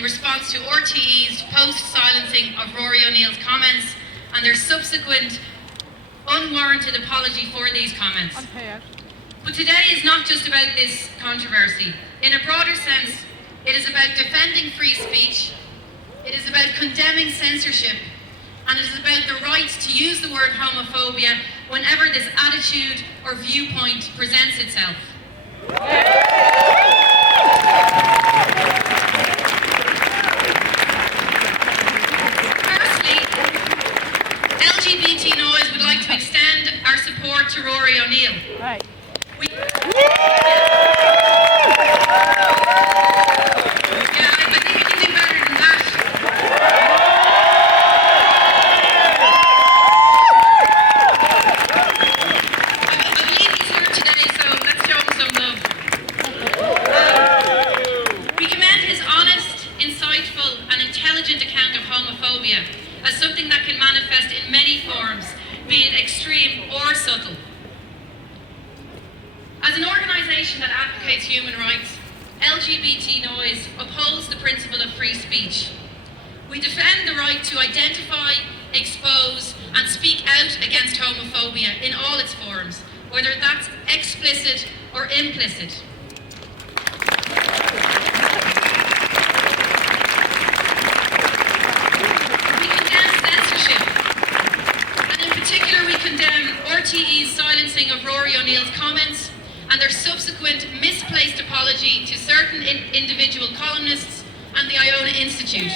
in response to RTE's post-silencing of Rory O'Neill's comments and their subsequent unwarranted apology for these comments. But today is not just about this controversy. In a broader sense, it is about defending free speech, it is about condemning censorship, and it is about the right to use the word homophobia whenever this attitude or viewpoint presents itself. Firstly, LGBT Noise would like to extend our support to Rory O'Neill. Right. as something that can manifest in many forms, be it extreme or subtle. As an organisation that advocates human rights, LGBT Noise upholds the principle of free speech. We defend the right to identify, expose and speak out against homophobia in all its forms, whether that's explicit or implicit. RTE's silencing of Rory O'Neill's comments and their subsequent misplaced apology to certain individual columnists and the Iona Institute.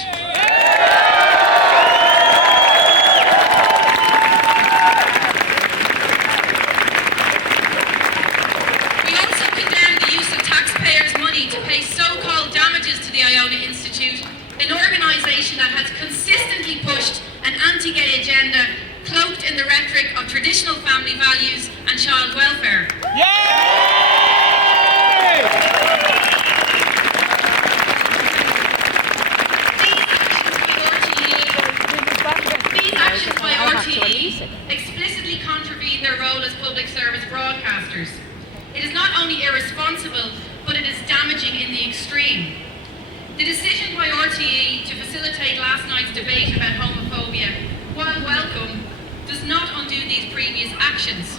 We also condemn the use of taxpayers' money to pay so-called damages to the Iona Institute, an organisation that has consistently pushed an anti-gay agenda cloaked in the rhetoric of traditional family values and child welfare. These actions by RTE explicitly contravene their role as public service broadcasters. It is not only irresponsible, but it is damaging in the extreme. The decision by RTE to facilitate last night's debate about homophobia, while welcome, does not undo these previous actions.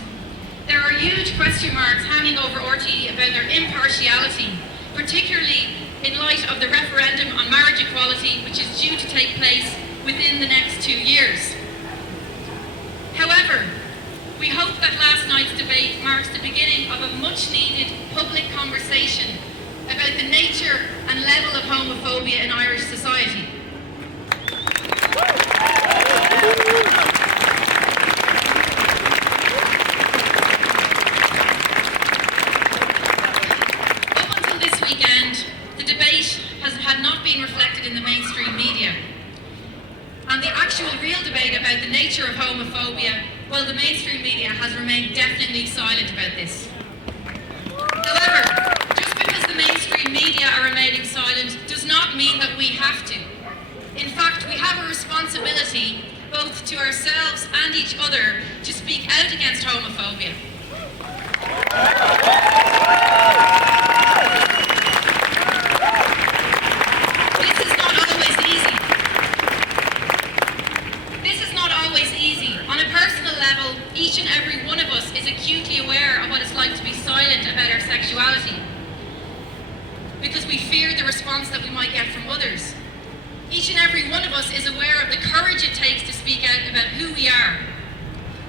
There are huge question marks hanging over RTE about their impartiality, particularly in light of the referendum on marriage equality, which is due to take place within the next 2 years. However, we hope that last night's debate marks the beginning of a much-needed public conversation about the nature and level of homophobia in Irish society. Had not been reflected in the mainstream media. And the actual real debate about the nature of homophobia, well, the mainstream media has remained deafeningly silent about this. However, just because the mainstream media are remaining silent does not mean that we have to. In fact, we have a responsibility, both to ourselves and each other, to speak out against homophobia. Each and every one of us is acutely aware of what it's like to be silent about our sexuality, because we fear the response that we might get from others. Each and every one of us is aware of the courage it takes to speak out about who we are.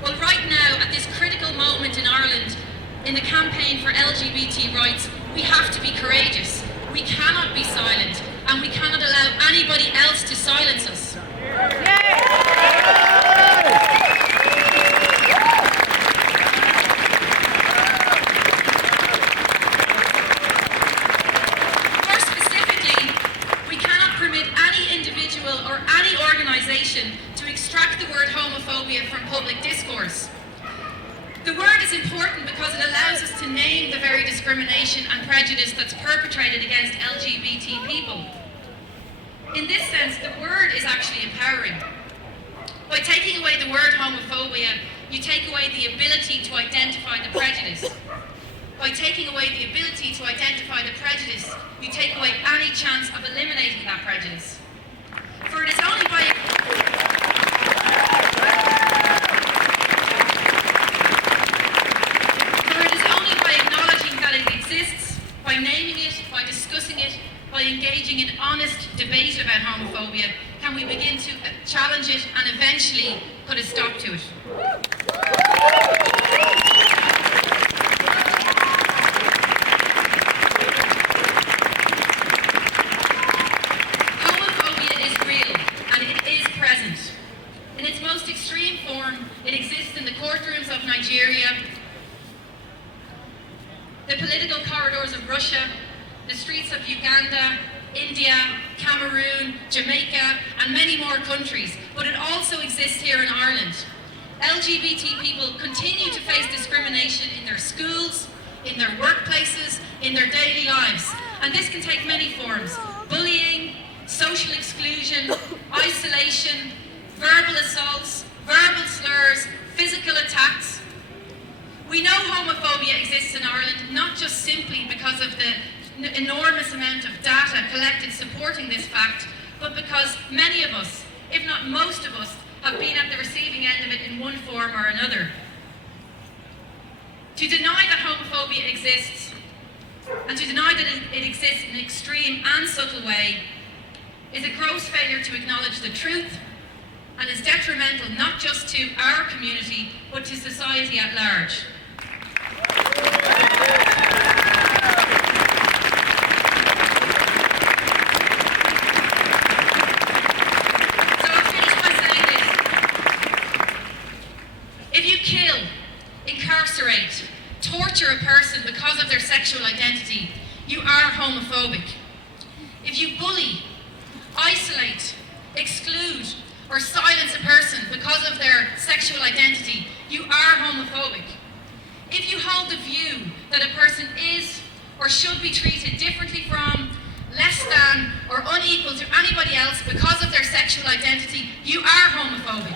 Well, right now, at this critical moment in Ireland, in the campaign for LGBT rights, we have to be courageous. We cannot be silent, and we cannot allow anybody else to silence us. To extract the word homophobia from public discourse. The word is important because it allows us to name the very discrimination and prejudice that's perpetrated against LGBT people. In this sense, the word is actually empowering. By taking away the word homophobia, you take away the ability to identify the prejudice. By taking away the ability to identify the prejudice, you take away any chance of eliminating that prejudice. debate about homophobia can we begin to challenge it and eventually put a stop to it. Homophobia is real and it is present. In its most extreme form, it exists in the courtrooms of Nigeria, the political corridors of Russia, the streets of Uganda, India, Cameroon, Jamaica, and many more countries, but it also exists here in Ireland. LGBT people continue to face discrimination in their schools, in their workplaces, in their daily lives, and this can take many forms: bullying, social exclusion, isolation, verbal assaults, verbal slurs, physical attacks. We know homophobia exists in Ireland not just simply because of the enormous amount of data collected supporting this fact, but because many of us, if not most of us, have been at the receiving end of it in one form or another. To deny that homophobia exists, and to deny that it exists in an extreme and subtle way, is a gross failure to acknowledge the truth, and is detrimental not just to our community, but to society at large. So I'll finish by saying this. If you kill, incarcerate, torture a person because of their sexual identity, you are homophobic. If you bully, isolate, exclude, or silence a person because of their sexual identity, you are homophobic. If you hold the view that a person is or should be treated differently from, less than, or unequal to anybody else because of their sexual identity, you are homophobic.